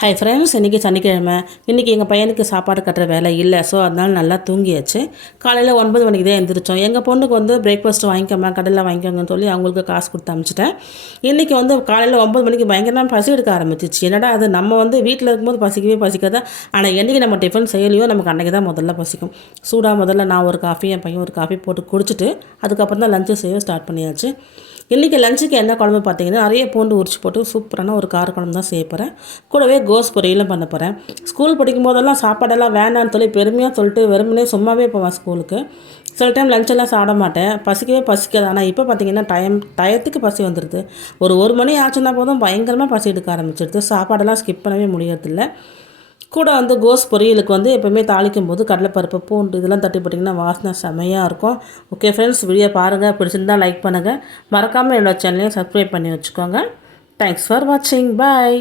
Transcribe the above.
Hi friends, இன்றைக்கி சனிக்கிழமை. இன்றைக்கி எங்கள் பையனுக்கு சாப்பாடு கட்டுற வேலை இல்லை. ஸோ அதனால் நல்லா தூங்கியாச்சு. காலையில் 9 மணிக்கு தான் எழுந்திரிச்சோம். எங்கள் பொண்ணுக்கு வந்து பிரேக்ஃபாஸ்ட் வாங்கிக்கோமா, கடையில் வாங்கிக்கோங்கன்னு சொல்லி அவங்களுக்கு காசு கொடுத்து அனுப்பிச்சிட்டேன். இன்றைக்கி வந்து காலையில் 9 மணிக்கு பயங்கரமாக பசி எடுக்க ஆரம்பிச்சிச்சு. என்னடா அது, நம்ம வந்து வீட்டில் இருக்கும்போது பசிக்கவே பசிக்காதா, ஆனால் என்றைக்கு நம்ம டிஃபன் செய்யலையோ நமக்கு அன்றைக்கி தான் முதல்ல பசிக்கும். சூடாக முதல்ல நான் ஒரு காஃபி, என் பையன் ஒரு காஃபி போட்டு குடிச்சிட்டு அதுக்கப்புறம் தான் லஞ்சு செய்ய ஸ்டார்ட் பண்ணியாச்சு. இன்றைக்கி லஞ்சுக்கு என்ன குழம்பு பார்த்தீங்கன்னா, நிறைய பூண்டு உரிச்சு போட்டு சூப்பரான ஒரு கார குழம்பு தான் செய்ய போகிறேன். கூடவே கோஸ் பொரியலும் பண்ண போகிறேன். ஸ்கூல் படிக்கும் போதெல்லாம் சாப்பாடெல்லாம் வேண்டான்னு சொல்லி பெருமையாக சொல்லிட்டு வெறுமனே சும்மாவே போவேன் ஸ்கூலுக்கு. சில டைம் லஞ்செல்லாம் சாப்பிட மாட்டேன், பசிக்கவே பசிக்காது. ஆனால் இப்போ பார்த்தீங்கன்னா டயத்துக்கு பசி வந்துடுது. ஒரு மணி ஆச்சுன்னா போதும் பயங்கரமாக பசி எடுக்க ஆரம்பிச்சிடுது. சாப்பாடெல்லாம் ஸ்கிப் பண்ணவே முடியறதில்ல. கூட வந்து கோஸ் பொரியலுக்கு வந்து எப்போவுமே தாளிக்கும் போது கடலைப்பருப்பு, பூண்டு இதெல்லாம் தட்டி போட்டிங்கன்னா வாசனை செமையாக இருக்கும். ஓகே ஃப்ரெண்ட்ஸ், வீடியோ பாருங்கள், பிடிச்சிருந்தால் லைக் பண்ணுங்கள், மறக்காமல் என்னோடய சேனலையும் சப்ஸ்கிரைப் பண்ணி வச்சுக்கோங்க. தேங்க்ஸ் ஃபார் வாட்சிங். பாய்.